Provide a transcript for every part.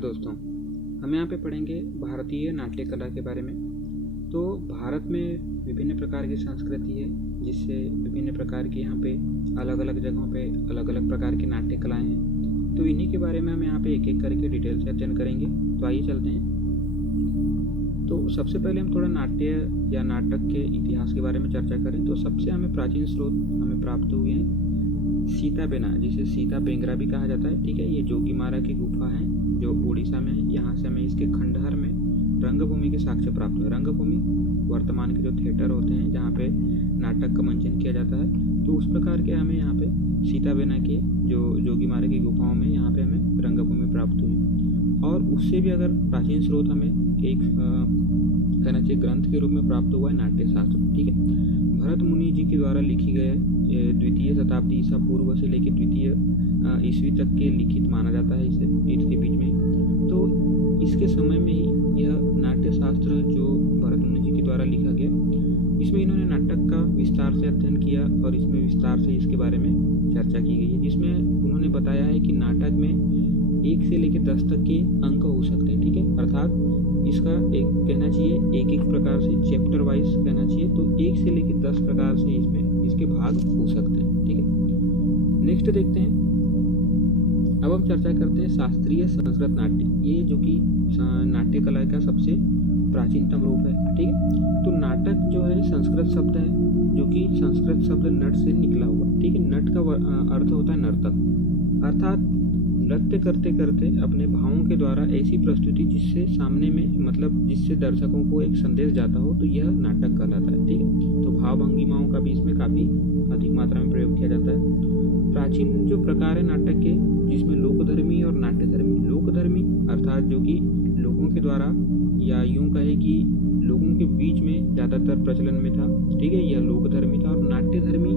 दोस्तों, हम यहाँ पे पढ़ेंगे भारतीय नाट्य कला के बारे में। तो भारत में विभिन्न प्रकार की संस्कृति है, जिससे विभिन्न प्रकार की यहाँ पे अलग अलग जगहों पे अलग अलग प्रकार की नाट्य कलाएँ हैं। तो इन्हीं के बारे में हम यहाँ पे एक एक करके डिटेल से अध्ययन करेंगे। तो आइए चलते हैं। तो सबसे पहले हम थोड़ा नाट्य या नाटक के इतिहास के बारे में चर्चा करें। तो सबसे हमें प्राचीन स्रोत हमें प्राप्त हुए हैं सीता बेना, जिसे सीता बेंगरा भी कहा जाता है। ठीक है, ये जोगीमारा की गुफा है जो उड़ीसा में है। यहाँ से हमें इसके खंडहर में रंगभूमि के साक्ष्य प्राप्त हुए। रंगभूमि वर्तमान के जो थिएटर होते हैं जहाँ पे नाटक का मंचन किया जाता है, तो उस प्रकार के हमें यहाँ पे सीता बेना के जो जोगीमारा की गुफाओं में यहाँ पे हमें रंगभूमि प्राप्त हुई। और उससे भी अगर प्राचीन स्रोत हमें एक कहना चाहिए ग्रंथ के रूप में प्राप्त हुआ है नाट्यशास्त्र। ठीक है, भरत मुनि जी के द्वारा लिखी गए द्वितीय शताब्दी ईसा पूर्व से लेकर द्वितीय ईस्वी तक के लिखित माना जाता है इसे, इसके बीच में। तो इसके समय में ही यह नाट्यशास्त्र जो भरत मुनि जी के द्वारा लिखा गया, इसमें इन्होंने नाटक का विस्तार से अध्ययन किया और इसमें विस्तार से इसके बारे में चर्चा की गई है, जिसमें उन्होंने बताया है कि नाटक में 1 से लेकर 10 तक के अंक हो सकते हैं। ठीक है, अर्थात इसका एक कहना चाहिए एक प्रकार से चैप्टर वाइज कहना चाहिए, तो 1 से लेकर 10 प्रकार से इसमें इसके भाग हो सकते हैं। ठीक है, नेक्स्ट देखते हैं। अब हम चर्चा करते हैं शास्त्रीय संस्कृत नाट्य, ये जो कि नाट्य कला का सबसे प्राचीनतम रूप है। ठीक है, तो नाटक जो है संस्कृत शब्द है, जो कि संस्कृत शब्द नट से निकला हुआ। ठीक है, नट का अर्थ होता है नर्तक, अर्थात नृत्य करते करते अपने भावों के द्वारा ऐसी प्रस्तुति जिससे सामने में मतलब जिससे दर्शकों को एक संदेश जाता हो, तो यह नाटक कहलाता है। ठीक है, तो भाव भंगिमाओं का भी इसमें काफ़ी अधिक मात्रा में प्रयोग किया जाता है। प्राचीन जो प्रकार है नाटक के, जिसमें लोकधर्मी और नाट्यधर्मी। लोकधर्मी अर्थात जो कि लोगों के द्वारा या यूँ कहे कि लोगों के बीच में ज़्यादातर प्रचलन में था। ठीक है, यह लोकधर्मी था। और नाट्यधर्मी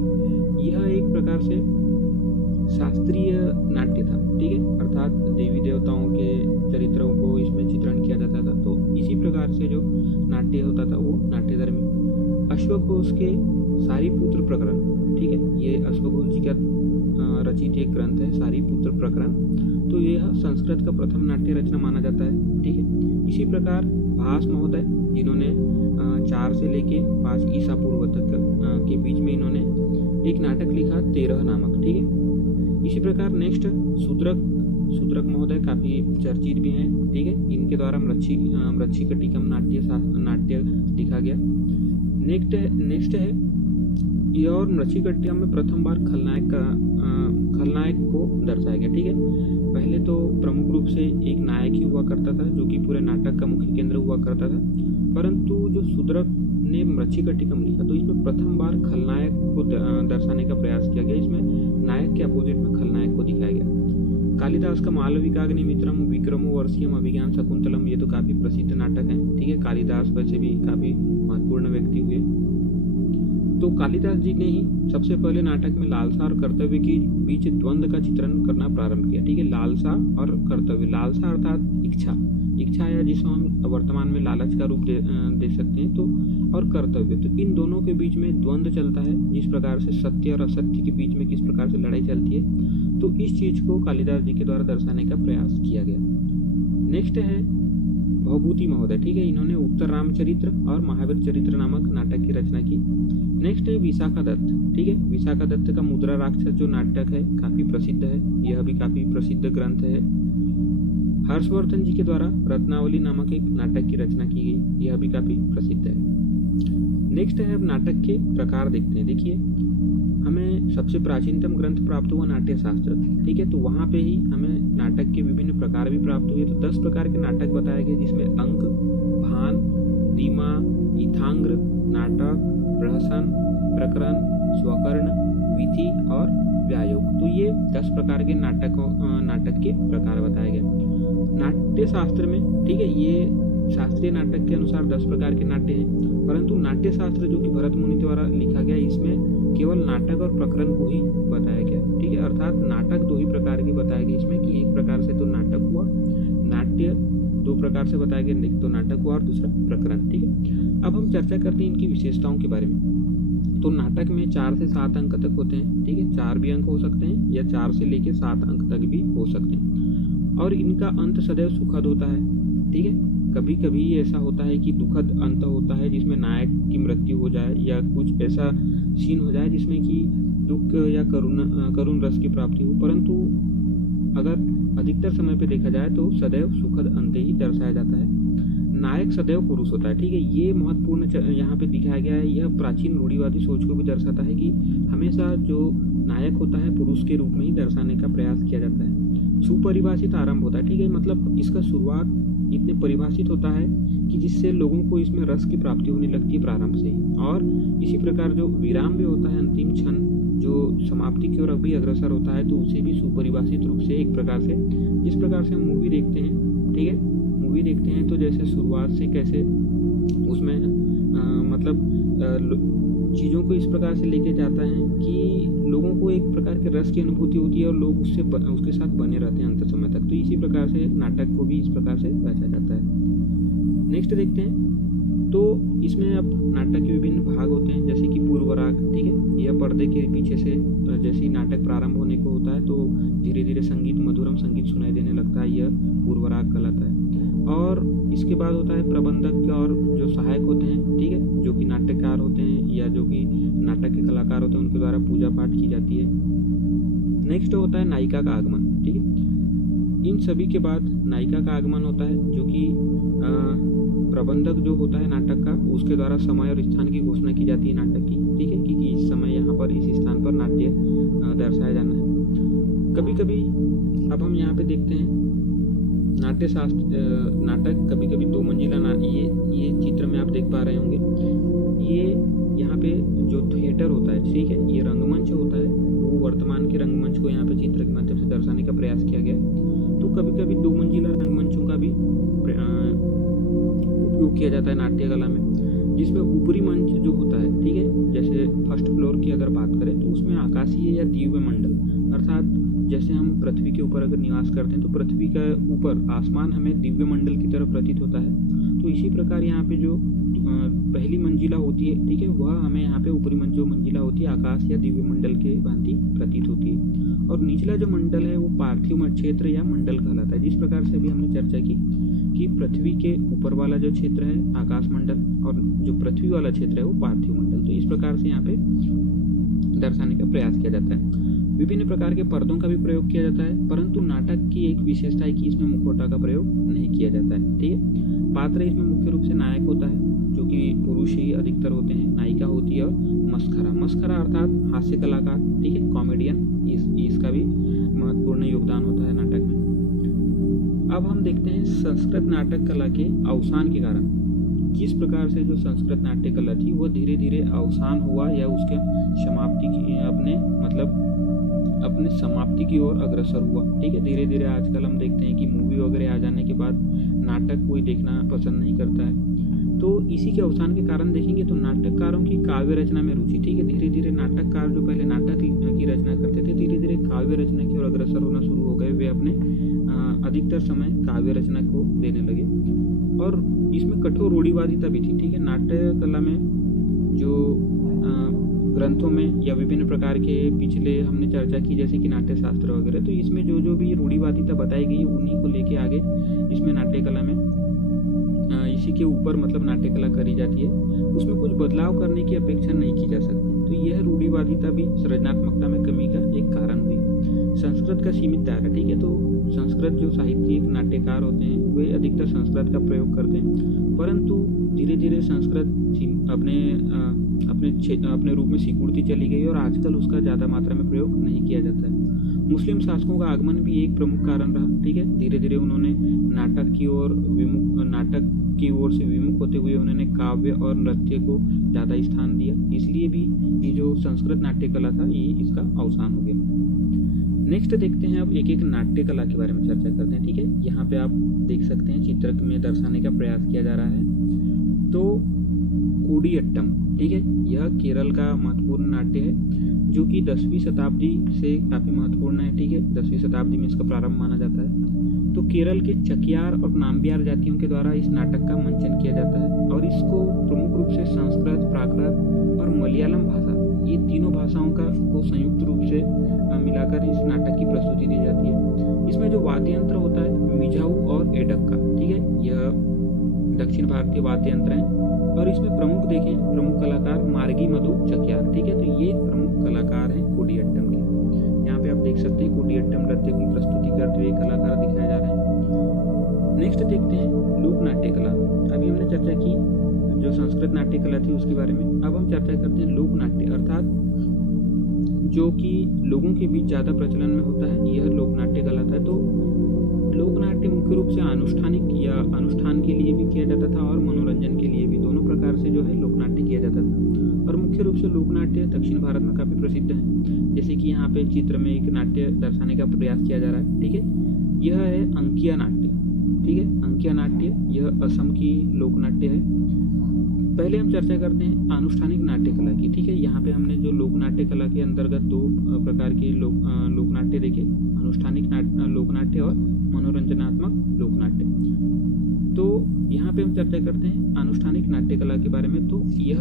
यह एक प्रकार से शास्त्रीय नाट्य था। ठीक है, अर्थात देवी देवताओं के चरित्रों को इसमें चित्रण किया जाता था। तो इसी प्रकार से जो नाट्य होता था वो नाट्यधर्मी। अश्वघोष के सारीपुत्र प्रकरण, ठीक है, ये अश्वघोष जी का रचित एक ग्रंथ है सारीपुत्र प्रकरण। तो यह संस्कृत का प्रथम नाट्य रचना माना जाता है। ठीक है, इसी प्रकार भास महोदय, जिन्होंने 4 से लेके 5 ईसा पूर्व तक के बीच में इन्होंने एक नाटक लिखा 13 नामक। ठीक है, इसी प्रकार नेक्स्ट शूद्रक महोदय काफ़ी चर्चित भी हैं। ठीक है, इनके द्वारा मृच्छिकटिकम नाट्य लिखा गया। नेक्स्ट है ये, और मृच्छिकटिकम में प्रथम बार खलनायक को दर्शाया गया। ठीक है, पहले तो प्रमुख रूप से एक नायक ही हुआ करता था, जो कि पूरे नाटक का मुख्य केंद्र हुआ करता था। परंतु जो शूद्रक ने मृच्छिकटिकम लिखा, तो इसमें प्रथम बार खलनायक को दर्शाने का प्रयास किया गया। इसमें नायक के अपोजिट में खलनायक को दिखाया गया। कालिदास का मालविकाग्निमित्रम, विक्रमो वर्षियम, अभिज्ञान शकुंतलम, ये तो काफ़ी प्रसिद्ध नाटक हैं। ठीक है, कालिदास वैसे भी काफ़ी महत्वपूर्ण व्यक्ति हुए। तो कालिदास जी ने ही सबसे पहले नाटक में लालसा और कर्तव्य के बीच द्वंद्व का चित्रण करना प्रारंभ किया। ठीक है, लालसा और कर्तव्य। लालसा अर्थात इच्छा या जिसको हम वर्तमान में लालच का रूप दे सकते हैं, तो और कर्तव्य, तो इन दोनों के बीच में द्वंद्व चलता है। जिस प्रकार से सत्य और असत्य के बीच में किस प्रकार से लड़ाई चलती है, तो इस चीज़ को कालिदास जी के द्वारा दर्शाने का प्रयास किया गया। नेक्स्ट है भवभूति महोदय। ठीक है, इन्होंने उत्तर रामचरित्र और महावीर चरित्र नामक नाटक की रचना की। नेक्स्ट है विशाखा दत्त। ठीक है, विशाखा दत्त का मुद्रा राक्षस जो नाटक है काफ़ी प्रसिद्ध है, यह भी काफ़ी प्रसिद्ध ग्रंथ है। हर्षवर्धन जी के द्वारा रत्नावली नामक एक नाटक की रचना की गई, यह भी काफ़ी प्रसिद्ध है। नेक्स्ट है अब नाटक के प्रकार देखते हैं। देखिए, हमें सबसे प्राचीनतम ग्रंथ प्राप्त हुआ नाट्यशास्त्र। ठीक है, तो वहाँ पे ही हमें नाटक के विभिन्न प्रकार भी प्राप्त हुए। तो 10 प्रकार के नाटक बताए गए, जिसमें अंक, भान, दीमा, इथांग्र, नाटक, प्रहसन, प्रकरण, स्वकर्ण, विधि और व्यायोग। तो ये 10 प्रकार के नाटक के प्रकार बताए गए नाट्य शास्त्र में। ठीक है, ये शास्त्रीय नाटक के अनुसार 10 प्रकार के नाट्य हैं, परंतु नाट्य शास्त्र जो कि भरत मुनि द्वारा लिखा गया, इसमें केवल नाटक और प्रकरण को ही बताया गया। ठीक है, अर्थात नाटक 2 ही प्रकार के बताए गए इसमें, कि एक प्रकार से तो नाटक हुआ, नाट्य 2 प्रकार से बताया गया, एक तो नाटक हुआ और दूसरा प्रकरण। ठीक है, अब हम चर्चा करते हैं इनकी विशेषताओं के बारे में। तो नाटक में 4 से 7 अंक तक होते हैं। ठीक है, 4 भी अंक हो सकते हैं या 4 से लेकर 7 अंक तक भी हो सकते हैं। और इनका अंत सदैव सुखद होता है। ठीक है, कभी कभी ऐसा होता है कि दुखद अंत होता है जिसमें नायक की मृत्यु हो जाए या कुछ ऐसा सीन हो जाए जिसमें कि दुख या करुण रस की प्राप्ति हो, परंतु अगर अधिकतर समय पे देखा जाए तो सदैव सुखद अंत ही दर्शाया जाता है। नायक सदैव पुरुष होता है। ठीक है, ये महत्वपूर्ण यहाँ पे दिखाया गया है। यह प्राचीन रूढ़िवादी सोच को भी दर्शाता है कि हमेशा जो नायक होता है पुरुष के रूप में ही दर्शाने का प्रयास किया जाता है। सुपरिभाषित आरंभ होता है। ठीक है, मतलब इसका शुरुआत इतने परिभाषित होता है कि जिससे लोगों को इसमें रस की प्राप्ति होने लगती है प्रारंभ से ही। और इसी प्रकार जो विराम भी होता है, अंतिम क्षण जो समाप्ति की ओर अभी अग्रसर होता है, तो उसे भी सुपरिभाषित रूप से एक प्रकार से, जिस प्रकार से हम मूवी देखते हैं, ठीक है, मूवी देखते हैं तो जैसे शुरुआत से कैसे उसमें चीज़ों को इस प्रकार से लेके जाता है कि लोगों को एक प्रकार के रस की अनुभूति होती है और लोग उसके साथ बने रहते हैं अंत समय तक। तो इसी प्रकार से नाटक को भी इस प्रकार से रचा जाता है। नेक्स्ट देखते हैं, तो इसमें अब नाटक के विभिन्न भाग होते हैं, जैसे कि पूर्वराग। ठीक है, यह पर्दे के पीछे से जैसे ही नाटक प्रारंभ होने को होता है तो धीरे धीरे संगीत, मधुरम संगीत सुनाई देने लगता है, यह पूर्वराग कहलाता है। और इसके बाद होता है प्रबंधक और जो सहायक होते हैं, ठीक है, जो कि नाट्यकार होते हैं या जो कि नाटक के कलाकार होते हैं, उनके द्वारा पूजा पाठ की जाती है। नेक्स्ट होता है नायिका का आगमन। ठीक है, इन सभी के बाद नायिका का आगमन होता है, जो कि प्रबंधक जो होता है नाटक का, उसके द्वारा समय और स्थान की घोषणा की जाती है नाटक की। ठीक है, कि इस समय यहाँ पर इस स्थान पर नाट्य दर्शाया जाना है। कभी कभी अब हम यहाँ पे देखते हैं नाट्य शास्त्र नाटक कभी कभी 2 मंजिला ये चित्र में आप देख पा रहे होंगे। ये यहाँ पे जो थिएटर होता है, ठीक है, ये रंगमंच होता है, वो वर्तमान के रंगमंच को यहाँ पे चित्र के माध्यम से दर्शाने का प्रयास किया गया। तो कभी कभी 2 मंजिला रंगमंचों का भी उपयोग किया जाता है नाट्य कला में, जिसमें ऊपरी मंच जो होता है, ठीक है, जैसे फर्स्ट फ्लोर की अगर बात करें तो उसमें आकाशीय या दिव्य मंडल, अर्थात जैसे हम पृथ्वी के ऊपर अगर निवास करते हैं तो पृथ्वी का ऊपर आसमान हमें दिव्य मंडल की तरह प्रतीत होता है। तो इसी प्रकार यहाँ पे जो पहली मंजिला होती है, ठीक है, वह हमें यहाँ पे ऊपरी जो मंजिला होती है आकाश या दिव्य मंडल के भांति प्रतीत होती है। और निचला जो मंडल है वो पार्थिव क्षेत्र या मंडल कहलाता है। जिस प्रकार से अभी हमने चर्चा की कि पृथ्वी के ऊपर वाला जो क्षेत्र है आकाश मंडल और जो पृथ्वी वाला क्षेत्र है वो पार्थिव मंडल। तो इस प्रकार से यहाँ पे दर्शाने का प्रयास किया जाता है। विभिन्न प्रकार के पर्दों का भी प्रयोग किया जाता है, परंतु नाटक की एक विशेषता है कि इसमें मुखौटा का प्रयोग नहीं किया जाता है। ठीक है, पात्र इसमें मुख्य रूप से नायक होता है, जो कि पुरुष ही अधिकतर होते हैं, नायिका होती है और मस्खरा अर्थात हास्य कलाकार, ठीक है, कॉमेडियन, इसका भी महत्वपूर्ण योगदान होता है नाटक में। अब हम देखते हैं संस्कृत नाटक कला के अवसान के कारण, किस प्रकार से जो संस्कृत नाट्य कला थी वह धीरे धीरे अवसान हुआ या उसके समाप्ति की अपने समाप्ति की ओर अग्रसर हुआ। ठीक है, धीरे धीरे आजकल हम देखते हैं कि मूवी वगैरह आ जाने के बाद नाटक कोई देखना पसंद नहीं करता है। तो इसी के अवसान के कारण देखेंगे तो नाटककारों की काव्य रचना में रुचि, ठीक है, धीरे धीरे नाटककार जो पहले नाटक की रचना करते थे धीरे धीरे काव्य रचना की ओर अग्रसर होना शुरू हो गए। वे अपने अधिकतर समय काव्य रचना को देने लगे और इसमें कठोर रूढ़िवादिता भी थी। ठीक है, नाट्य कला में जो ग्रंथों में या विभिन्न प्रकार के पिछले हमने चर्चा की जैसे कि नाट्य शास्त्र वगैरह, तो इसमें जो भी रूढ़िवादिता बताई गई उन्हीं को लेके आगे इसमें नाट्य कला में इसी के ऊपर नाट्य कला करी जाती है। उसमें कुछ बदलाव करने की अपेक्षा नहीं की जा सकती। तो यह रूढ़िवादिता भी सृजनात्मकता में कमी का एक कारण हुई। संस्कृत का सीमित दायरा, ठीक है, तो संस्कृत जो साहित्यिक नाट्यकार होते हैं वे अधिकतर संस्कृत का प्रयोग करते हैं, परंतु धीरे धीरे संस्कृत अपने रूप में सिकुड़ती चली गई और आजकल उसका ज़्यादा मात्रा में प्रयोग नहीं किया जाता है। मुस्लिम शासकों का आगमन भी एक प्रमुख कारण रहा। ठीक है, धीरे धीरे उन्होंने नाटक की ओर से विमुख होते हुए उन्होंने काव्य और नृत्य को ज़्यादा स्थान दिया, इसलिए भी ये जो संस्कृत नाट्य कला था ये इसका अवसान हो गया। नेक्स्ट देखते हैं, अब एक एक नाट्य कला के बारे में चर्चा करते हैं। ठीक है, यहाँ पे आप देख सकते हैं चित्र में दर्शाने का प्रयास किया जा रहा है। तो कोडियट्टम, ठीक है, यह केरल का महत्वपूर्ण नाट्य है जो कि 10वीं शताब्दी से काफ़ी महत्वपूर्ण है। ठीक है, 10वीं शताब्दी में इसका प्रारंभ माना जाता है। तो केरल के चकियार और नाम्बियार जातियों के द्वारा इस नाटक का मंचन किया जाता है और इसको प्रमुख रूप से संस्कृत, प्राकृत और मलयालम भाषा, ये तीनों भाषाओं को संयुक्त रूप से मिलाकर इस नाटक की प्रस्तुति दी जाती है। इसमें जो वाद्य यंत्र होता है बिझाऊ और एडक्का, ठीक है, यह दक्षिण भारतीय वाद्य यंत्र हैं। और इसमें प्रमुख कलाकार मार्गी मधु चकियार, ठीक है, तो ये प्रमुख कलाकार हैं कुडियाट्टम के। यहाँ पे आप देख सकते हैं कुडियाट्टम नृत्य की प्रस्तुति करते हुए कलाकार दिखाए जा रहे हैं। नेक्स्ट देखते हैं लोक नाट्य कला। अभी हमने चर्चा की जो संस्कृत नाट्य कला थी उसके बारे में। अब हम चर्चा करते हैं लोक नाट्य, अर्थात जो कि लोगों के बीच ज़्यादा प्रचलन में होता है, यह लोक नाट्य कला था। तो लोक नाट्य मुख्य रूप से अनुष्ठानिक या अनुष्ठान के लिए भी किया जाता था और मनोरंजन के लिए भी, दोनों प्रकार से जो है लोक नाट्य किया जाता था। और मुख्य रूप से लोक नाट्य दक्षिण भारत में काफ़ी प्रसिद्ध है। जैसे कि यहाँ पे चित्र में एक नाट्य दर्शाने का प्रयास किया जा रहा है, ठीक है, यह है अंकिया नाट्य, ठीक है, अंकिया नाट्य, यह असम की लोक नाट्य है। पहले हम चर्चा करते हैं अनुष्ठानिक नाट्य कला की, ठीक है। यहाँ पे हमने जो लोक नाट्य कला के अंतर्गत दो प्रकार के लोक नाट्य देखे, अनुष्ठानिक लोक नाट्य और मनोरंजनात्मक लोक नाट्य। तो यहाँ पे हम चर्चा करते हैं अनुष्ठानिक नाट्य कला के बारे में। तो यह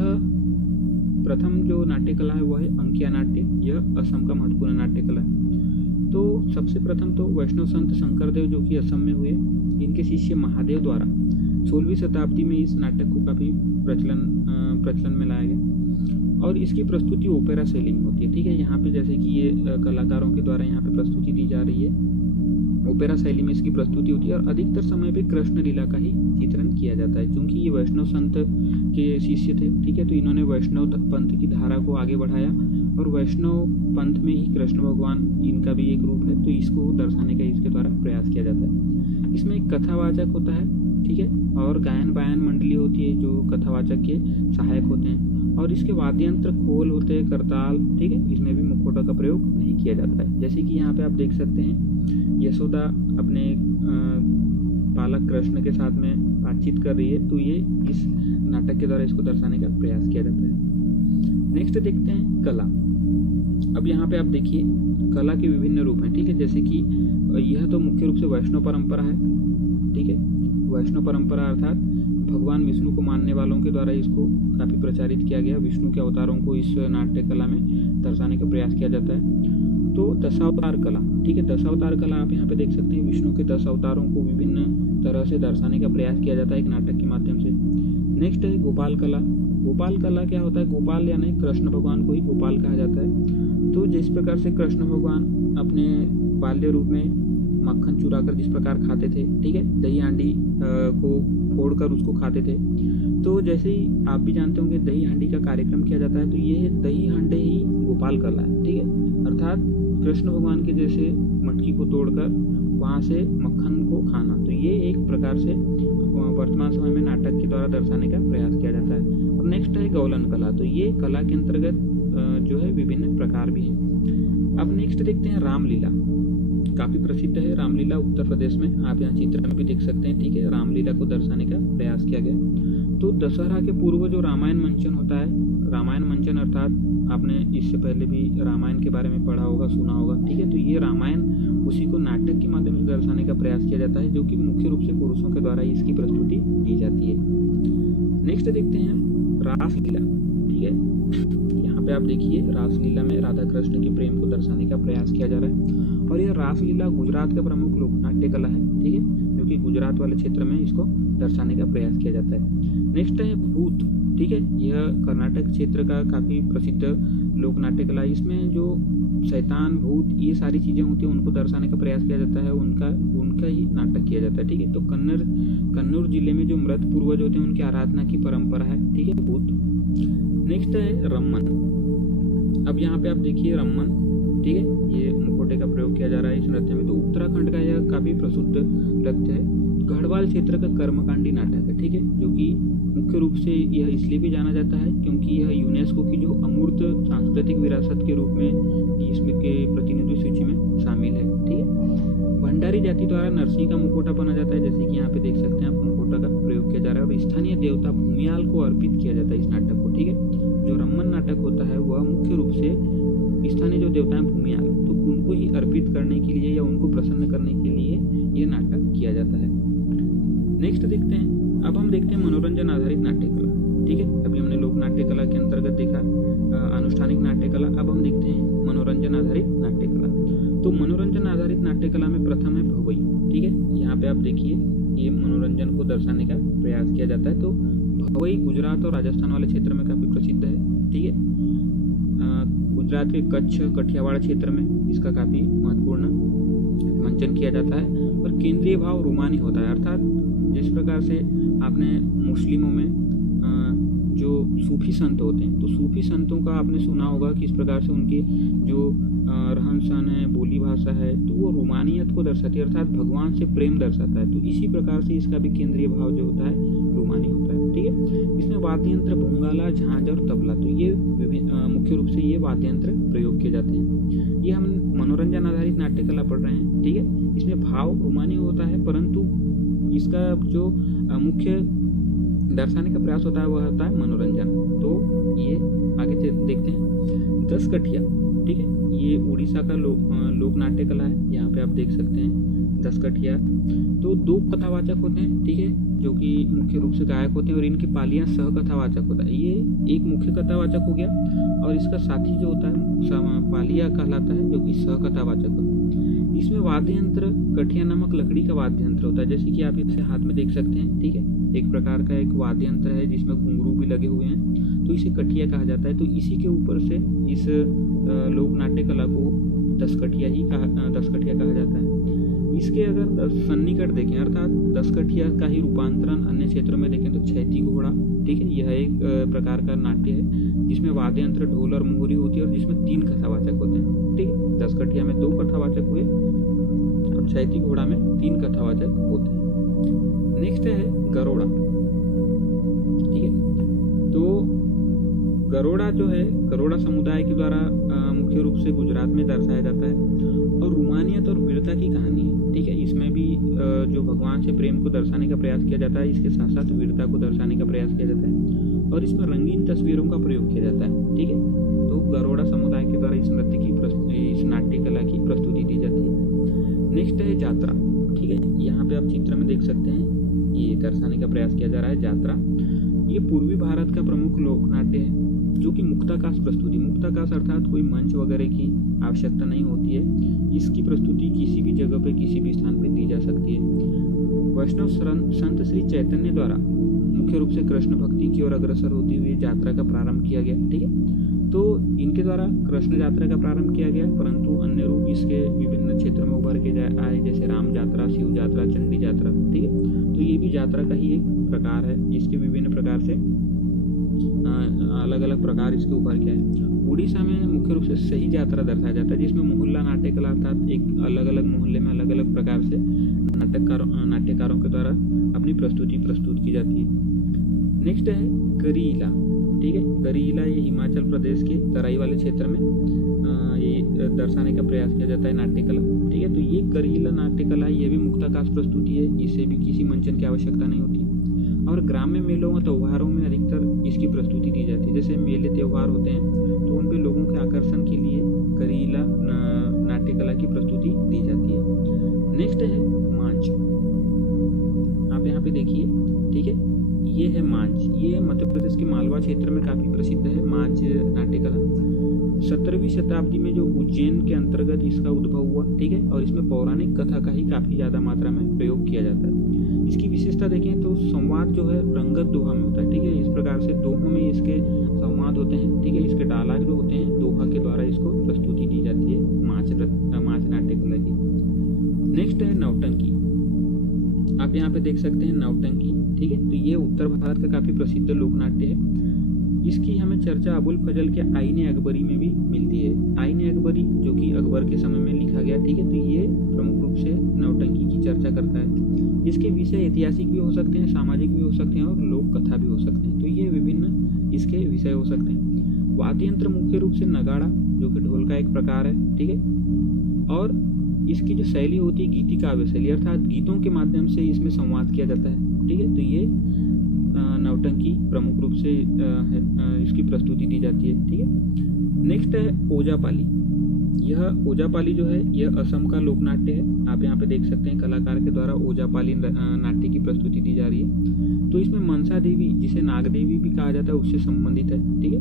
प्रथम जो नाट्य कला है वह है अंकिया नाट्य, यह असम का महत्वपूर्ण नाट्य कला है। तो सबसे प्रथम तो वैष्णव संत शंकरदेव जो कि असम में हुए, इनके शिष्य महादेव द्वारा 16वीं शताब्दी में इस नाटक को काफ़ी प्रचलन में लाया गया और इसकी प्रस्तुति ओपेरा शैली में होती है, ठीक है। यहाँ पे जैसे कि ये कलाकारों के द्वारा यहाँ पे प्रस्तुति दी जा रही है, ओपेरा शैली में इसकी प्रस्तुति होती है और अधिकतर समय पे कृष्ण लीला का ही चित्रण किया जाता है। क्योंकि ये वैष्णव संत के शिष्य थे, ठीक है, तो इन्होंने वैष्णव पंथ की धारा को आगे बढ़ाया और वैष्णव पंथ में ही कृष्ण भगवान इनका भी एक रूप है, तो इसको दर्शाने का इसके द्वारा प्रयास किया जाता है। इसमें एक कथावाचक होता है, ठीक है, और गायन बायन मंडली होती है जो कथावाचक के सहायक होते हैं और इसके वाद्य यंत्र खोल होते हैं, करताल, ठीक है, इसमें भी मुखौटा का प्रयोग नहीं किया जाता है। जैसे कि यहाँ पे आप देख सकते हैं यशोदा अपने बालक कृष्ण के साथ में बातचीत कर रही है, तो ये इस नाटक के द्वारा इसको दर्शाने का प्रयास किया जाता है। नेक्स्ट देखते हैं कला। अब यहाँ पे आप देखिए कला के विभिन्न रूप हैं, ठीक है, जैसे कि यह तो मुख्य रूप से वैष्णव परंपरा है, ठीक है, वैष्णव परंपरा अर्थात भगवान विष्णु को मानने वालों के द्वारा इसको काफ़ी प्रचारित किया गया, विष्णु के अवतारों को इस नाट्य कला में दर्शाने का प्रयास किया जाता है। तो दशावतार कला, ठीक है, दशावतार कला आप यहाँ पे देख सकते हैं, विष्णु के 10 अवतारों को विभिन्न तरह से दर्शाने का प्रयास किया जाता है एक नाटक के माध्यम से। नेक्स्ट है गोपाल कला। गोपाल कला क्या होता है, गोपाल यानी कृष्ण भगवान को ही गोपाल कहा जाता है। तो जिस प्रकार से कृष्ण भगवान अपने बाल्य रूप में मक्खन चुराकर जिस प्रकार खाते थे, ठीक है, दही हांडी को फोड़कर उसको खाते थे, तो जैसे ही आप भी जानते होंगे दही हांडी का कार्यक्रम किया जाता है, तो ये दही हांडे ही गोपाल कला है, ठीक है, अर्थात कृष्ण भगवान के जैसे मटकी को तोड़कर वहाँ से मक्खन को खाना। तो ये एक प्रकार से वर्तमान समय में नाटक के द्वारा दर्शाने का प्रयास किया जाता है। और नेक्स्ट है गौलन कला। तो ये कला के अंतर्गत जो है विभिन्न प्रकार भी हैं। अब नेक्स्ट देखते हैं रामलीला। काफ़ी प्रसिद्ध है रामलीला उत्तर प्रदेश में, आप यहाँ चित्र में भी देख सकते हैं, ठीक है, रामलीला को दर्शाने का प्रयास किया गया। तो दशहरा के पूर्व जो रामायण मंचन होता है, रामायण मंचन अर्थात आपने इससे पहले भी रामायण के बारे में पढ़ा होगा, सुना होगा, ठीक है, तो ये रामायण उसी को नाटक के माध्यम से दर्शाने का प्रयास किया जाता है, जो कि मुख्य रूप से पुरुषों के द्वारा इसकी प्रस्तुति दी जाती है। नेक्स्ट देखते हैं रासलीला, ठीक है, यहाँ पे आप देखिए रासलीला में राधा कृष्ण के प्रेम को दर्शाने का प्रयास किया जा रहा है और यह रासलीला गुजरात का प्रमुख लोक नाट्य कला है, ठीक है, जो कि गुजरात वाले क्षेत्र में इसको दर्शाने का प्रयास किया जाता है। नेक्स्ट है भूत, ठीक है, यह कर्नाटक क्षेत्र का काफ़ी प्रसिद्ध लोक नाट्य कला। इसमें जो शैतान भूत ये सारी चीज़ें होती हैं उनको दर्शाने का प्रयास किया जाता है, उनका ही नाटक किया जाता है, ठीक है। तो कन्नूर जिले में जो मृत पूर्वज होते हैं उनकी आराधना की परंपरा है, ठीक है, भूत। नेक्स्ट है रम्मन। अब यहाँ पे आप देखिए रम्मन, ठीक है, ये मुखौटे का प्रयोग किया जा रहा है इस नृत्य में। तो उत्तराखंड का यह काफ़ी प्रसिद्ध नृत्य है, गढ़वाल क्षेत्र का कर्मकांडी नाटक है, ठीक है, जो कि मुख्य रूप से यह इसलिए भी जाना जाता है क्योंकि यह यूनेस्को की जो अमूर्त सांस्कृतिक विरासत के रूप में इसमें के प्रतिनिधि सूची में शामिल है, ठीक है। भंडारी जाति द्वारा नरसिंह का मुखौटा बना जाता है, जैसे कि यहाँ पे देख सकते हैं आप, मुखौटा का प्रयोग किया जा रहा है और स्थानीय देवता भूमियाल को अर्पित किया जाता है इस नाटक को, ठीक है। जो रम्मन नाटक होता है वह मुख्य रूप से स्थानीय जो देवता हैं भूमियाल, तो उनको ही अर्पित करने के लिए या उनको प्रसन्न करने के लिए ये नाटक किया जाता है। नेक्स्ट देखते हैं, अब हम देखते हैं मनोरंजन आधारित नाट्य कला, ठीक है। अभी हमने लोक नाट्य कला के अंतर्गत देखा अनुष्ठानिक नाट्य कला, अब हम देखते हैं मनोरंजन आधारित नाट्य कला। तो मनोरंजन आधारित नाट्य कला में प्रथम है भवई। ठीक है, यहाँ पे आप देखिए ये मनोरंजन को दर्शाने का प्रयास किया जाता है। तो भवई गुजरात और राजस्थान वाले क्षेत्र में काफ़ी प्रसिद्ध है। ठीक है, गुजरात के कच्छ कठियावाड़ क्षेत्र में इसका काफ़ी महत्वपूर्ण मंचन किया जाता है। और केंद्रीय भाव रूमानी होता है, अर्थात जिस प्रकार से आपने मुस्लिमों में जो सूफी संत होते हैं, तो सूफी संतों का आपने सुना होगा कि इस प्रकार से उनके जो रहन सहन है, बोली भाषा है, तो वो रूमानियत को दर्शाती है, अर्थात भगवान से प्रेम दर्शाता है। तो इसी प्रकार से इसका भी केंद्रीय भाव जो होता है रूमानी होता है। ठीक है, इसमें वाद्य यंत्र भूंगाला, झांझ और तबला, तो ये मुख्य रूप से ये वाद्य यंत्र प्रयोग किए जाते हैं। ये हम मनोरंजन आधारित नाट्य कला पढ़ रहे हैं। ठीक है, इसमें भाव रूमानी होता है, परंतु इसका जो मुख्य दर्शाने का प्रयास होता है वह होता है मनोरंजन। तो ये आगे देखते हैं। दसकठिया, ठीक है, ये उड़ीसा का लोक नाट्य कला है। यहाँ पे आप देख सकते हैं दसकठिया। तो दो कथावाचक होते हैं, ठीक है, जो कि मुख्य रूप से गायक होते हैं, और इनकी पालियां सह कथावाचक होता है। ये एक मुख्य कथावाचक हो गया, और इसका साथी जो होता है पालिया कहलाता है, जो कि सह कथावाचक होता है। इसमें वाद्य यंत्र कठिया नामक लकड़ी का वाद्य यंत्र होता है, जैसे कि आप इसे हाथ में देख सकते हैं। ठीक है, एक प्रकार का एक वाद्य यंत्र है जिसमें घुंघरू भी लगे हुए हैं, तो इसे कठिया कहा जाता है। तो इसी के ऊपर से इस लोक नाट्य कला को दसकठिया कहा जाता है। इसके अगर सन्निकट देखें, अर्थात दसकठिया का ही रूपांतरण अन्य क्षेत्रों में देखें तो छैती घोड़ा, ठीक है, यह एक प्रकार का नाट्य है जिसमें वाद्य यंत्र ढोल और मोहरी होती है, और जिसमें 3 कथावाचक होते हैं। ठीक है, दसकठिया में 2 कथावाचक हुए और छैती घोड़ा में 3 कथावाचक होते हैं। नेक्स्ट है गरोड़ा। ठीक है, तो गरोड़ा जो है गरोड़ा समुदाय के द्वारा मुख्य रूप से गुजरात में दर्शाया जाता है, और रूमानियत और वीरता की कहानी है। ठीक है, इसमें भी जो भगवान से प्रेम को दर्शाने का प्रयास किया जाता है, इसके साथ साथ वीरता को दर्शाने का प्रयास किया जाता है, और इसमें रंगीन तस्वीरों का प्रयोग किया जाता है। ठीक है, तो गरोड़ा समुदाय के द्वारा इस नृत्य की इस नाट्य कला की प्रस्तुति दी जाती है। नेक्स्ट है जात्रा। ठीक है, यहाँ पे आप चित्र में देख सकते हैं, ये दर्शाने का प्रयास किया जा रहा है जात्रा। ये पूर्वी भारत का प्रमुख लोक नाट्य है, जो कि मुक्ताकाश प्रस्तुति, मुक्ताकाश अर्थात कोई मंच वगैरह की आवश्यकता नहीं होती है। इसकी प्रस्तुति किसी भी जगह पे किसी भी स्थान पे दी जा सकती है। वैष्णव संत श्री चैतन्य द्वारा मुख्य रूप से कृष्ण भक्ति की ओर अग्रसर होती हुई यात्रा का प्रारंभ किया गया। ठीक है, तो इनके द्वारा कृष्ण यात्रा का प्रारंभ किया गया, परंतु अन्य रूप इसके विभिन्न क्षेत्रों में उभर के आए, जैसे राम यात्रा, शिव यात्रा, चंडी यात्रा। ठीक है, तो ये भी यात्रा का ही एक प्रकार है। इसके विभिन्न प्रकार से अलग अलग प्रकार इसके उभर के आए। उड़ीसा में मुख्य रूप से सही यात्रा दर्शाया जाता है, जिसमें मोहल्ला नाट्य कला अर्थात एक अलग अलग मोहल्ले में अलग अलग प्रकार से नाट्यकारों के द्वारा अपनी प्रस्तुत की जाती है। नेक्स्ट है करीला। ठीक है, करीला ये हिमाचल प्रदेश के तराई वाले क्षेत्र में ये दर्शाने का प्रयास किया जाता है नाट्य कला। ठीक है, तो ये करीला नाट्य कला ये भी मुक्ताकाश प्रस्तुति है, इसे भी किसी मंचन की आवश्यकता नहीं होती, और ग्राम्य मेलों और त्योहारों में अधिकतर इसकी प्रस्तुति दी जाती है। जैसे मेले त्यौहार होते हैं तो उन पे लोगों के आकर्षण के लिए करीला नाट्य कला की प्रस्तुति दी जाती है। नेक्स्ट है मांझ। आप यहाँ पे देखिए, ठीक है, ये है मांझ। ये मध्य प्रदेश के मालवा क्षेत्र में काफ़ी प्रसिद्ध है मांझ नाट्य कला। 17वीं शताब्दी में जो उज्जैन के अंतर्गत इसका उद्भव हुआ। ठीक है, और इसमें पौराणिक कथा का ही काफ़ी ज़्यादा मात्रा में प्रयोग किया जाता है। इसकी विशेषता देखें तो संवाद जो है रंगत दोहा में होता है। ठीक है, इस प्रकार से दोहों में इसके संवाद होते हैं। ठीक है, इसके डायलॉग जो होते हैं दोहा के द्वारा इसको प्रस्तुति दी जाती है मांझ नाट्य कला की। नेक्स्ट है नौटंकी। आप यहाँ पे देख सकते हैं नौटंकी। ठीक है, तो ये उत्तर भारत का काफ़ी प्रसिद्ध लोकनाट्य है। इसकी हमें चर्चा अबुल फजल के आईने अकबरी में भी मिलती है। आईने अकबरी जो कि अकबर के समय में लिखा गया। ठीक है, तो ये प्रमुख रूप से नौटंकी की चर्चा करता है। इसके विषय ऐतिहासिक भी हो सकते हैं, सामाजिक भी हो सकते हैं, और लोक कथा भी हो सकते हैं। तो ये विभिन्न इसके विषय हो सकते हैं। वाद्य यंत्र मुख्य रूप से नगाड़ा, जो कि ढोल का एक प्रकार है। ठीक है, और इसकी जो शैली होती है गीति काव्य शैली, अर्थात गीतों के माध्यम से इसमें संवाद किया जाता है। ठीक है, तो ये नौटंकी प्रमुख रूप से इसकी प्रस्तुति दी जाती है। ठीक है, नेक्स्ट है ओजापाली। यह ओजापाली जो है यह असम का लोकनाट्य है। आप यहाँ पे देख सकते हैं कलाकार के द्वारा ओजापाली नाट्य की प्रस्तुति दी जा रही है। तो इसमें मनसा देवी, जिसे नाग देवी भी कहा जाता है, उससे संबंधित है। ठीक है,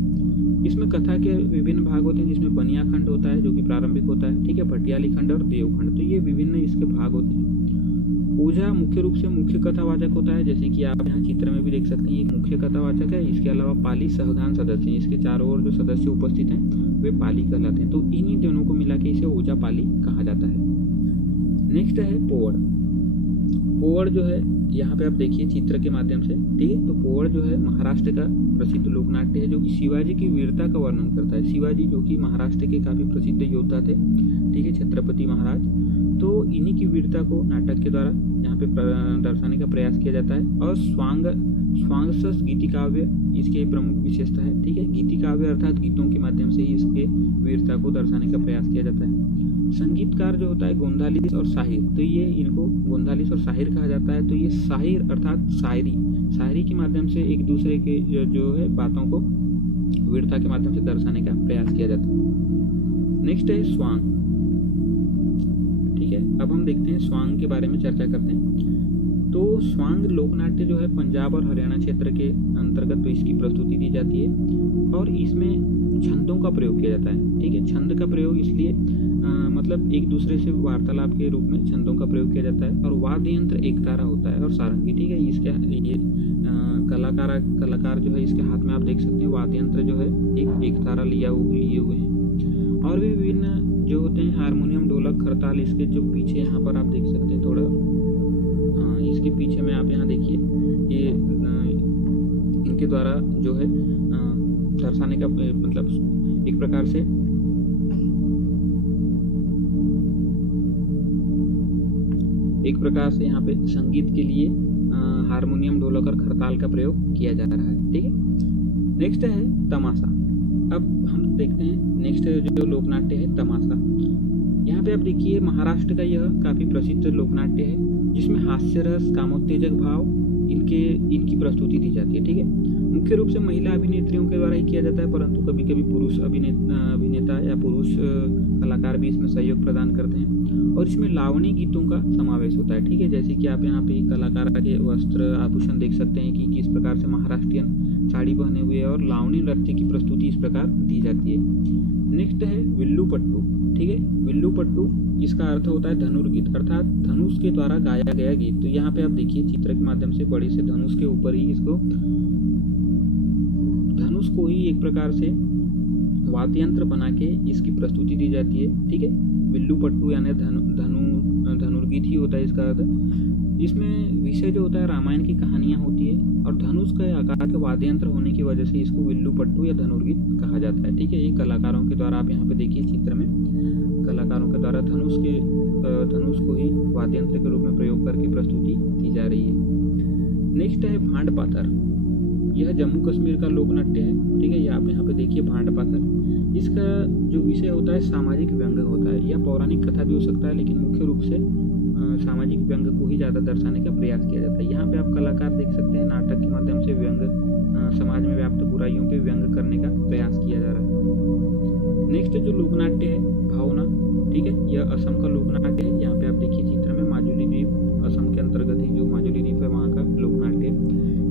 इसमें कथा के विभिन्न भाग होते हैं, जिसमें बनिया खंड होता है जो कि प्रारंभिक होता है, ठीक है, भटियाली खंड और देवखंड, तो ये विभिन्न इसके भाग होते हैं। ओझा मुख्य रूप से मुख्य कथावाचक होता है, जैसे कि आप यहाँ चित्र में भी देख सकते हैं, ये मुख्य कथावाचक है। इसके अलावा पाली सहगान सदस्य हैं, इसके चारों ओर जो सदस्य उपस्थित हैं वे पाली कहलाते हैं, तो इन्हीं दोनों को मिला के इसे ओझा पाली कहा जाता है। नेक्स्ट है पोवड़। पोवड़ जो है यहाँ पे आप देखिए चित्र के माध्यम से, ठीक है, तो पोवड़ जो है महाराष्ट्र का प्रसिद्ध लोकनाट्य है जो कि शिवाजी की वीरता का वर्णन करता है। शिवाजी जो कि महाराष्ट्र के काफ़ी प्रसिद्ध योद्धा थे, ठीक है, छत्रपति महाराज, तो इन्हीं की वीरता को नाटक के द्वारा यहाँ पे दर्शाने का प्रयास किया जाता है। और स्वांगसस गीति काव्य इसके प्रमुख विशेषता है, ठीक है, गीति काव्य अर्थात गीतों के माध्यम से ही इसके वीरता को दर्शाने का प्रयास किया जाता है। संगीतकार जो होता है गोंधालिस और साहिर, तो ये इनको गोंधालिस और साहिर कहा जाता है। तो ये साहिर अर्थात शायरी के माध्यम से एक दूसरे के जो है बातों को वीरता के माध्यम से दर्शाने का प्रयास किया जाता है। नेक्स्ट है स्वांग, ठीक है, अब हम देखते हैं स्वांग के बारे में चर्चा करते हैं। तो स्वांग लोकनाट्य जो है पंजाब और हरियाणा क्षेत्र के अंतर्गत तो इसकी प्रस्तुति दी जाती है और इसमें छंदों का प्रयोग किया जाता है, ठीक है, छंद का प्रयोग इसलिए मतलब एक दूसरे से वार्तालाप के रूप में छंदों का प्रयोग किया जाता है। और वाद्य यंत्र एक तारा होता है और सारंगी, ठीक है, इसके ये कलाकार जो है इसके हाथ में आप देख सकते हैं वाद्य यंत्र जो है एक तारा लिए हुए हैं। और भी विभिन्न जो होते हैं हारमोनियम, ढोलक, खरताल, इसके जो पीछे यहाँ पर आप देख सकते हैं थोड़ा इसके पीछे में आप यहाँ देखिए ये इनके द्वारा जो है दर्शाने का मतलब एक प्रकार से यहाँ पे संगीत के लिए हारमोनियम, ढोलक और खरताल का प्रयोग किया जा रहा है, ठीक है। नेक्स्ट है तमाशा। अब हम देखते हैं नेक्स्ट जो लोकनाट्य है तमाशा। यहाँ पे आप देखिए महाराष्ट्र का यह काफ़ी प्रसिद्ध लोकनाट्य है जिसमें हास्य रस, कामोत्तेजक भाव इनकी प्रस्तुति दी जाती है, ठीक है। मुख्य रूप से महिला अभिनेत्रियों के द्वारा ही किया जाता है, परंतु कभी कभी पुरुष अभिनेता या पुरुष कलाकार भी इसमें सहयोग प्रदान करते हैं। और इसमें लावणी गीतों का समावेश होता है, ठीक है, जैसे कि आप यहाँ पे कलाकार के वस्त्र आभूषण देख सकते हैं कि किस प्रकार से महाराष्ट्रियन साड़ी पहने हुए और लावणी नृत्य की प्रस्तुति इस प्रकार दी जाती है। नेक्स्ट है विल्लू पट्टू, ठीक है, विल्लू पट्टू इसका अर्थ होता है धनुर्गीत अर्थात धनुष के द्वारा गाया गया गीत। तो यहाँ पे आप देखिए चित्र के माध्यम से बड़े से धनुष के ऊपर ही इसको धनुष को ही एक प्रकार से वाद्य यंत्र बना के इसकी प्रस्तुति दी जाती है, ठीक है। विल्लू पट्टू यानी धनुर्गीत ही होता है इसका अर्थ। इसमें विषय जो होता है रामायण की कहानियाँ होती है और धनुष के आकार के वाद्य यंत्र होने की वजह से इसको विल्लू पट्टू या धनुर्गीत कहा जाता है, ठीक है। ये कलाकारों के द्वारा आप यहाँ पे देखिए चित्र में कलाकारों के द्वारा धनुष को ही वाद्य यंत्र के रूप में प्रयोग करके प्रस्तुति दी जा रही है। नेक्स्ट है भांड पाथर। यह जम्मू कश्मीर का लोकनाट्य है, ठीक है, ये आप यहाँ पे देखिए भांड पाथर। इसका जो विषय होता है सामाजिक व्यंग होता है या पौराणिक कथा भी हो सकता है, लेकिन मुख्य रूप से सामाजिक व्यंग को ही ज़्यादा दर्शाने का प्रयास किया जाता है। यहाँ पे आप कलाकार देख सकते हैं नाटक के माध्यम से व्यंग समाज में व्याप्त बुराइयों पे व्यंग करने का प्रयास किया जा रहा है। नेक्स्ट जो लोकनाट्य है भावना, ठीक है, यह असम का लोकनाट्य है। यहाँ पे आप देखिए चित्र में माजुली द्वीप असम के अंतर्गत ही जो माजुली द्वीप है वहाँ का लोकनाट्य है।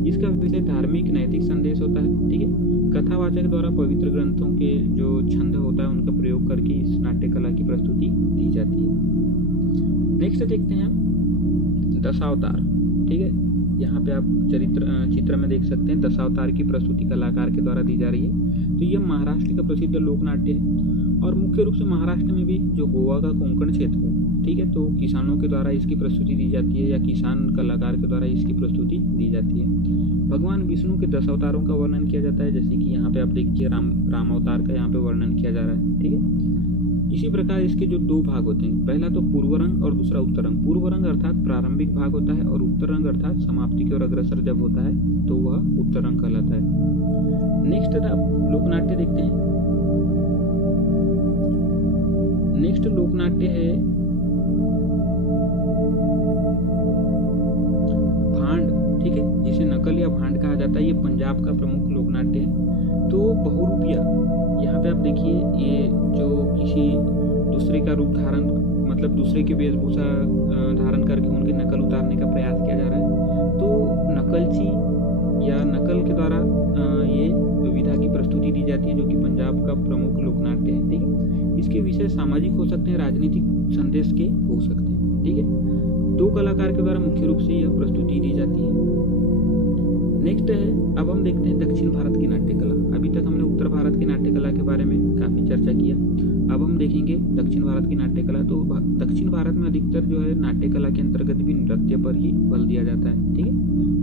इसका विषय धार्मिक नैतिक संदेश होता है, ठीक है। कथावाचक द्वारा पवित्र ग्रंथों के जो छंद होता है उनका प्रयोग करके इस नाट्य कला की प्रस्तुति दी जाती है। नेक्स्ट देखते हैं दशावतार, ठीक है, यहाँ पे आप चित्र में देख सकते हैं दशावतार की प्रस्तुति कलाकार के द्वारा दी जा रही है। तो यह महाराष्ट्र का प्रसिद्ध लोकनाट्य है और मुख्य रूप से महाराष्ट्र में भी जो गोवा का कोंकण क्षेत्र है, ठीक है, तो किसानों के द्वारा इसकी प्रस्तुति दी जाती है या किसान कलाकार के द्वारा इसकी प्रस्तुति दी जाती है। भगवान विष्णु के 10 अवतारों का वर्णन किया जाता है, जैसे कि यहाँ पे आप देखिए राम अवतार का यहाँ पे वर्णन किया जा रहा है, ठीक है। इसी प्रकार इसके जो 2 भाग होते हैं, पहला तो पूर्व रंग और दूसरा उत्तर रंग। पूर्व रंग अर्थात प्रारंभिक भाग होता है और उत्तर रंग अर्थात समाप्ति की ओर अग्रसर जब होता है तो वह उत्तर रंग कहलाता है। नेक्स्ट लोकनाट्य देखते हैं। नेक्स्ट लोकनाट्य है भांड, ठीक है, जिसे नकल या भांड कहा जाता है। ये पंजाब का प्रमुख लोकनाट्य है। तो बहुरूपिया, यहाँ पे आप देखिए ये जो किसी दूसरे का रूप धारण मतलब दूसरे की वेशभूषा धारण करके उनकी नकल उतारने का प्रयास किया जा रहा है। तो नकलची या नकल के द्वारा ये विधा की प्रस्तुति दी जाती है, जो कि पंजाब का प्रमुख लोकनाट्य है। ठीक है, इसके विषय सामाजिक हो सकते हैं, राजनीतिक संदेश के हो सकते हैं। ठीक है, 2 कलाकार के द्वारा मुख्य रूप से यह प्रस्तुति दी जाती है। नेक्स्ट है, अब हम देखते हैं दक्षिण भारत की नाट्य कला। अभी तक हमने उत्तर भारत की नाट्य कला के बारे में काफ़ी चर्चा किया, अब हम देखेंगे दक्षिण भारत की नाट्य कला। तो दक्षिण भारत में अधिकतर जो है नाट्य कला के अंतर्गत भी नृत्य पर ही बल दिया जाता है। ठीक है,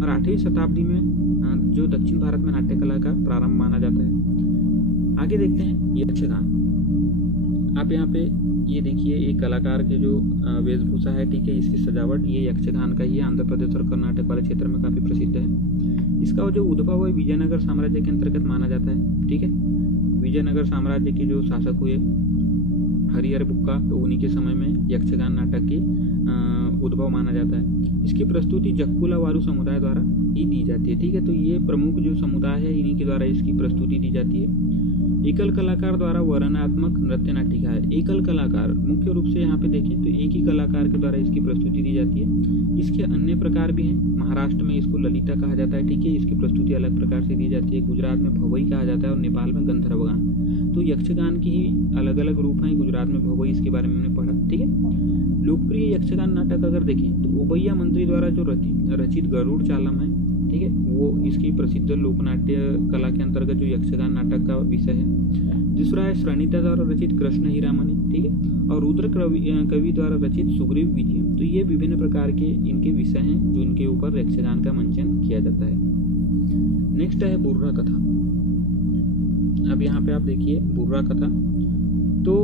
और 8वीं शताब्दी में जो दक्षिण भारत में नाट्य कला का प्रारंभ माना जाता है। आगे देखते हैं यक्षगान। आप यहाँ पे ये देखिए, एक कलाकार के जो वेशभूषा है, ठीक है, इसकी सजावट ये यक्षगान का ही आंध्र प्रदेश और कर्नाटक वाले क्षेत्र में काफ़ी प्रसिद्ध है। इसका जो उद्भव है विजयनगर साम्राज्य के अंतर्गत माना जाता है। ठीक है, विजयनगर साम्राज्य के जो शासक हुए हरिहर बुक्का, तो उन्हीं के समय में यक्षगान नाटक की उद्भव माना जाता है। इसकी प्रस्तुति जक्कुला वारू समुदाय द्वारा ही दी जाती है। ठीक है, तो ये प्रमुख जो समुदाय है इन्हीं के द्वारा इसकी प्रस्तुति दी जाती है। एकल कलाकार द्वारा वर्णनात्मक नृत्य नाटिका है। एकल कलाकार मुख्य रूप से यहाँ पे देखें तो एक ही कलाकार के द्वारा इसकी प्रस्तुति दी जाती है। इसके अन्य प्रकार भी हैं। महाराष्ट्र में इसको ललिता कहा जाता है। ठीक है, इसकी प्रस्तुति अलग प्रकार से दी जाती है। गुजरात में भवई कहा जाता है और नेपाल में गंधर्वगान। तो यक्षगान की ही अलग अलग रूप हैं। गुजरात में भवई, इसके बारे में हमने पढ़ा। ठीक है, लोकप्रिय यक्षगान नाटक अगर देखें तो ओबैया मंत्री द्वारा जो रचित गरुड़ चालम है, ठीक है, वो इसकी प्रसिद्ध लोकनाट्य कला के अंतर्गत जो यक्षगान नाटक का विषय है। दूसरा है श्रणीता द्वारा रचित कृष्ण हीरामणि। ठीक है, और रुद्र कवि द्वारा रचित सुग्रीव विजयम। तो ये विभिन्न प्रकार के इनके विषय हैं जो इनके ऊपर यक्षगान का मंचन किया जाता है। नेक्स्ट है बुर्रा कथा। अब यहाँ पे आप देखिए बुर्रा कथा, तो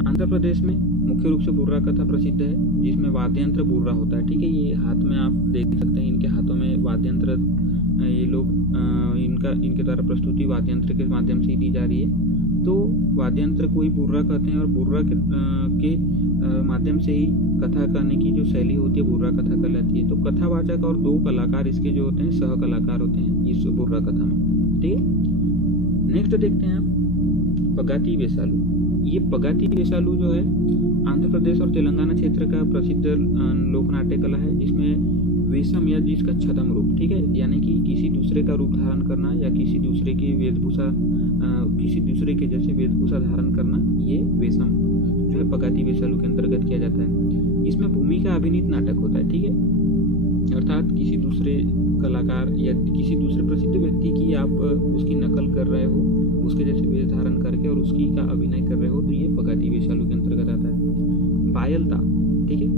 आंध्र प्रदेश में मुख्य रूप से बुर्रा कथा प्रसिद्ध है, जिसमें वाद्य यंत्र बुर्रा होता है। ठीक है, ये हाथ में आप देख सकते हैं, इनके हाथों में वाद्य यंत्र, ये लोग इनके द्वारा प्रस्तुति वाद्य यंत्र के माध्यम से ही दी जा रही है। तो वाद्य यंत्र को ही बुर्रा कहते हैं, और बुर्रा के माध्यम से ही कथा करने की जो शैली होती है बुर्रा कथा कहलाती है। तो कथावाचक और 2 कलाकार इसके जो होते हैं सह कलाकार होते हैं इस बुर्रा कथा में। ठीक है, नेक्स्ट देखते हैं आप पगाती वेसालू। ये पगाती वेसालू जो है आंध्र प्रदेश और तेलंगाना क्षेत्र का प्रसिद्ध लोक नाट्य कला है, जिसमें वेशम या जिसका छद्म रूप, ठीक है, यानी कि किसी दूसरे का रूप धारण करना या किसी दूसरे की वेशभूषा, किसी दूसरे के जैसे वेशभूषा धारण करना, ये वेशम जो है पगाती वेसालू के अंतर्गत किया जाता है। इसमें भूमिका अभिनीत नाटक होता है। ठीक है, अर्थात किसी दूसरे कलाकार या किसी दूसरे प्रसिद्ध व्यक्ति की आप उसकी नकल कर रहे हो, उसके जैसे वेश धारण करके और उसकी का अभिनय कर रहे हो, तो ये पगाती वेसालू के अंतर्गत आता है। बायलता, ठीक है,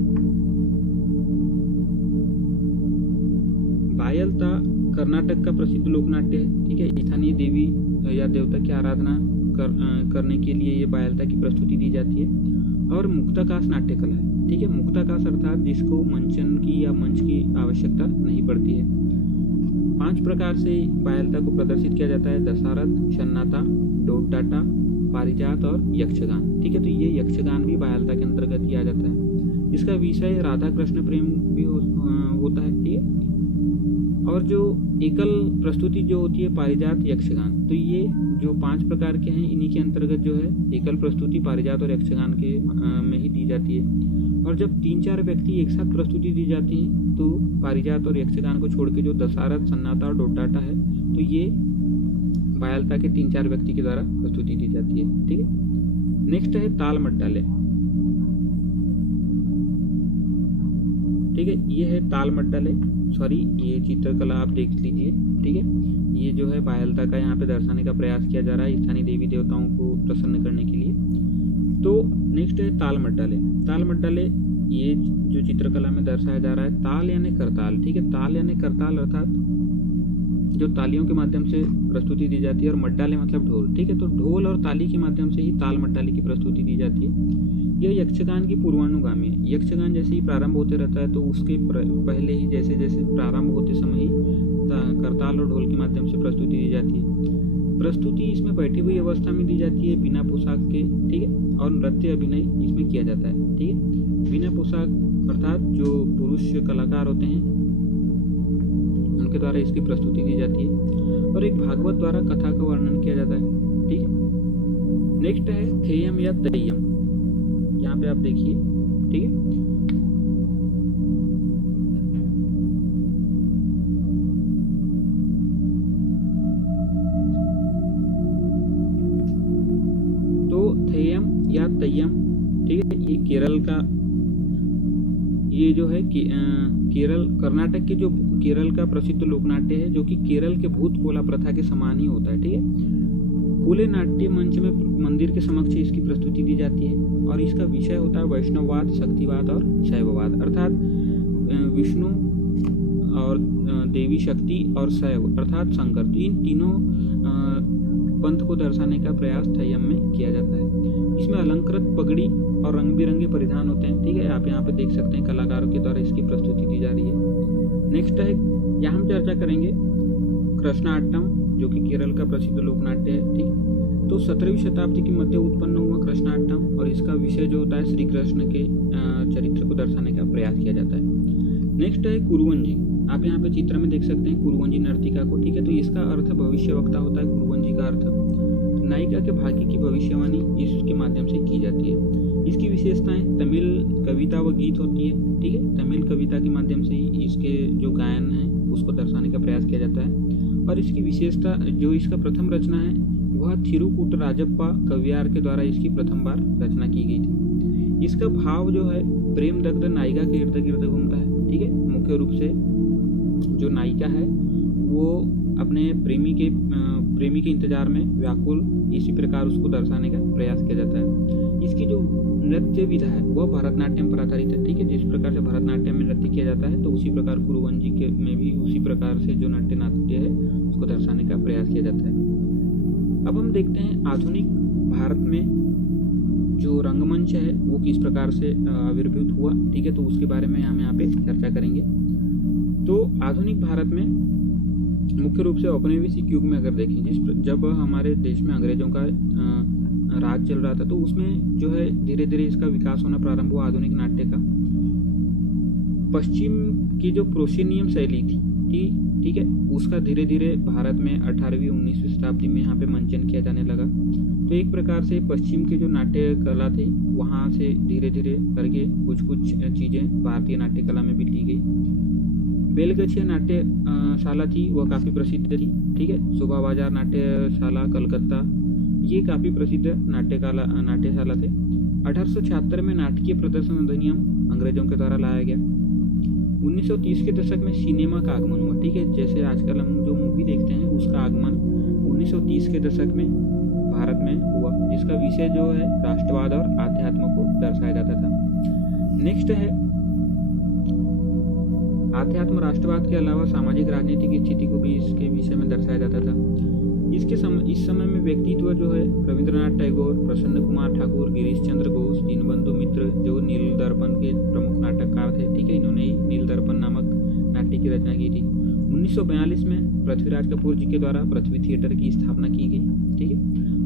बायलता कर्नाटक का प्रसिद्ध लोकनाट्य है। ठीक है, स्थानीय देवी या देवता की आराधना करने के लिए ये बायलता की प्रस्तुति दी जाती है। और मुक्ताकाश नाट्य कला है। ठीक है, मुक्ताकाश अर्थात जिसको मंचन की या मंच की आवश्यकता नहीं पड़ती है। 5 प्रकार से बायलता को प्रदर्शित किया जाता है: दशारथ, शन्नाता, डोडाटा, पारिजात और यक्षगान। ठीक है, तो ये यक्षगान भी बायलता के अंतर्गत ही आ जाता है। इसका विषय राधा कृष्ण प्रेम भी होता है। ठीक है, और जो एकल प्रस्तुति जो होती है पारिजात, यक्षगान, तो ये जो 5 प्रकार के हैं इन्हीं के अंतर्गत जो है एकल प्रस्तुति पारिजात और यक्षगान के में ही दी जाती है। और जब 3-4 व्यक्ति एक साथ प्रस्तुति दी जाती है तो पारिजात और यक्षगान को छोड़ के जो दशारथ, सन्नाटा और डोडाटा है, तो ये बायलता के 3-4 व्यक्ति के द्वारा प्रस्तुति दी जाती है। ठीक है, नेक्स्ट है ताल मड्डाले। ठीक है, ये है ताल मड्डाले, सॉरी ये चित्रकला आप देख लीजिए। ठीक है, ये जो है बायलता का यहाँ पे दर्शाने का प्रयास किया जा रहा है स्थानीय देवी देवताओं को प्रसन्न करने के लिए। तो नेक्स्ट है ताल मड्डाले। ताल मड्डाले ये जो चित्रकला में दर्शाया जा रहा है, ताल यानी करताल। ठीक है, ताल यानी करताल अर्थात जो तालियों के माध्यम से प्रस्तुति दी जाती है, और मड्डाले मतलब ढोल। ठीक है, तो ढोल और ताली के माध्यम से ही ताल मड्डाले की प्रस्तुति दी जाती है। यह यक्षगान की पूर्वानुगामी है। यक्षगान जैसे ही प्रारंभ होते रहता है तो उसके पहले ही जैसे जैसे प्रारंभ होते समय ही करताल और ढोल के माध्यम से प्रस्तुति दी जाती है। प्रस्तुति इसमें बैठी हुई अवस्था में दी जाती है बिना पोशाक के। ठीक है, और नृत्य अभिनय इसमें किया जाता है। ठीक है, बिना पोशाक अर्थात जो पुरुष कलाकार होते हैं उनके द्वारा इसकी प्रस्तुति दी जाती है, और एक भागवत द्वारा कथा का वर्णन किया जाता है। ठीक है, नेक्स्ट है थेयम या तेयम। यहाँ पे आप देखिए। ठीक है, ठीक, केरल का ये जो है कि केरल कर्नाटक के जो केरल का प्रसिद्ध लोकनाट्य है, जो कि केरल के भूत कोला प्रथा के समान ही होता है। ठीक है, खुले नाट्य मंच में मंदिर के समक्ष इसकी प्रस्तुति दी जाती है और इसका विषय होता है वैष्णववाद, शक्तिवाद और शैववाद, अर्थात विष्णु और देवी शक्ति और शैव अर्थात शंकर। तो इन तीनों पंथ को दर्शाने का प्रयास थय्यम में किया जाता है। इसमें अलंकृत पगड़ी और रंग बिरंगे परिधान होते हैं। ठीक है, आप यहाँ पे देख सकते हैं कलाकारों के द्वारा इसकी प्रस्तुति दी जा रही है। नेक्स्ट है, यहाँ हम चर्चा करेंगे कृष्णाट्टम, जो कि केरल का प्रसिद्ध लोकनाट्य है। ठीक, तो 17वीं शताब्दी के मध्य उत्पन्न हुआ कृष्णाट्टम और इसका विषय जो होता है श्री कृष्ण के चरित्र को दर्शाने का प्रयास किया जाता है। नेक्स्ट है कुरुवंजी, आप यहाँ पे चित्र में देख सकते हैं कुरुवंजी नर्तिका को। ठीक है, तो इसका अर्थ भविष्यवक्ता होता है। कुरुवंजी का अर्थ नायिका के भाग्य की भविष्यवाणी इसके माध्यम से की जाती है। इसकी विशेषताएं तमिल कविता व गीत होती है। ठीक है, तमिल कविता के माध्यम से ही इसके जो गायन है उसको दर्शाने का प्रयास किया जाता है। और इसकी विशेषता जो इसका प्रथम रचना है वह थिरुकूट राजप्पा कवियार के द्वारा इसकी प्रथम बार रचना की गई थी। इसका भाव जो है प्रेम दग्ध नायिका के इर्द गिर्द घूमता है। ठीक है, मुख्य रूप से जो नायिका है वो अपने प्रेमी के इंतजार में व्याकुल, इसी प्रकार उसको दर्शाने का प्रयास किया जाता है। इसकी जो नृत्य विधा है वह भरतनाट्यम पर आधारित है। ठीक है, जिस प्रकार से भरतनाट्यम में नृत्य किया जाता है तो उसी प्रकार कुरुवंजी के में भी उसी प्रकार से जो नाट्य है उसको दर्शाने का प्रयास किया जाता है। अब हम देखते हैं आधुनिक भारत में जो रंगमंच है वो किस प्रकार से आविर्भूत हुआ। ठीक है, तो उसके बारे में हम यहाँ पे चर्चा करेंगे। तो आधुनिक भारत में मुख्य रूप से औपनिवेशिक युग में अगर देखें, जब हमारे देश में अंग्रेजों का राज चल रहा था तो उसमें जो है धीरे धीरे इसका विकास होना प्रारंभ हुआ आधुनिक नाट्य का। पश्चिम की जो प्रोसेनियम शैली थी, ठीक है, उसका धीरे धीरे भारत में 18वीं 19वीं शताब्दी में यहाँ पे मंचन किया जाने लगा। तो एक प्रकार से पश्चिम की जो नाट्य कला थी वहाँ से धीरे धीरे करके कुछ चीज़ें भारतीय नाट्य कला में भी ली गई। बेलगछिया नाट्यशाला थी वह काफ़ी प्रसिद्ध थी। ठीक है, शोभा बाजार नाट्यशाला कलकत्ता, ये काफ़ी प्रसिद्ध नाट्यशाला थे। 1876 में नाटकीय प्रदर्शन अधिनियम अंग्रेजों के द्वारा लाया गया। 1930 के दशक में सिनेमा का आगमन हुआ। ठीक है, जैसे आजकल हम जो मूवी देखते हैं उसका आगमन 1930 के दशक में भारत में हुआ, जिसका विषय जो है राष्ट्रवाद और आध्यात्म को दर्शाया जाता था। नेक्स्ट है आध्यात्म राष्ट्रवाद के अलावा सामाजिक राजनीति की स्थिति को भी इसके विषय में दर्शाया जाता था। इस समय में व्यक्तित्व जो है रविंद्रनाथ टैगोर, प्रसन्न कुमार ठाकुर, गिरीश चंद्र घोष, दीनबंधु मित्र जो नील दर्पण के प्रमुख नाटककार थे। ठीक है, इन्होंने ही नील दर्पण नामक नाट्य की रचना की थी। 1942 में पृथ्वीराज कपूर जी के द्वारा पृथ्वी थिएटर की स्थापना की गई। ठीक है,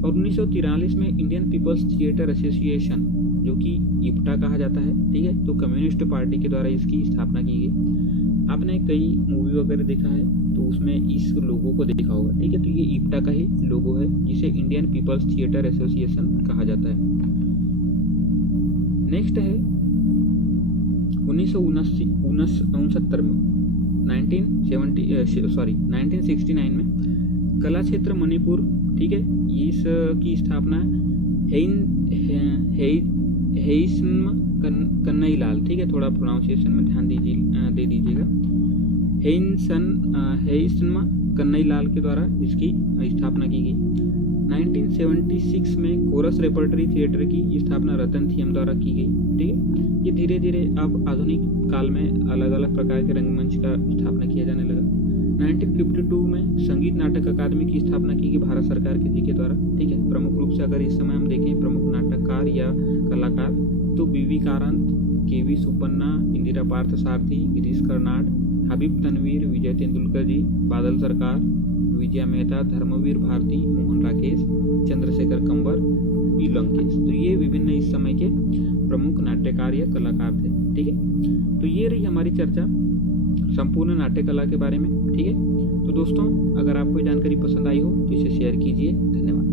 और 1943 में इंडियन पीपल्स थिएटर एसोसिएशन जो कि इप्टा कहा जाता है। ठीक है, तो कम्युनिस्ट पार्टी के द्वारा इसकी स्थापना की गई। आपने कई मूवी वगैरह देखा है तो उसमें इस लोगो को देखा होगा। ठीक है, तो ये इप्टा का ही लोगो है जिसे इंडियन पीपल्स थिएटर एसोसिएशन कहा जाता है। नेक्स्ट है 1969 में 1969 में कला क्षेत्र मणिपुर, ठीक है, इसकी स्थापना हेइस्म कन्नई लाल, ठीक है, थोड़ा प्रोनाउंसिएशन में ध्यान दे दीजिएगा, हेइस्म कन्नई लाल के द्वारा इसकी स्थापना की गई। 1976 में कोरस रेपर्टरी थिएटर की स्थापना रतन थियम द्वारा की गई। ठीक है, ये धीरे धीरे अब आधुनिक काल में अलग अलग प्रकार के रंगमंच का स्थापना किया जाने लगा। 1952 में संगीत नाटक अकादमी की स्थापना की गई भारत सरकार के जी के द्वारा। ठीक है, प्रमुख रूप से अगर इस समय हम देखें प्रमुख नाटककार या कलाकार तो बीवी कारंत, केवी सुपन्ना, इंदिरा पार्थ सारथी, गिरीश कर्नाड, हबीब तनवीर, विजय तेंदुलकर जी, बादल सरकार, विजया मेहता, धर्मवीर भारती, मोहन राकेश, चंद्रशेखर कंबर, पी लंकेश। तो ये विभिन्न इस समय के प्रमुख नाट्यकार या कलाकार थे। ठीक है, तो ये रही हमारी चर्चा संपूर्ण नाट्य कला के बारे में। ठीक है, तो दोस्तों अगर आपको जानकारी पसंद आई हो तो इसे शेयर कीजिए। धन्यवाद।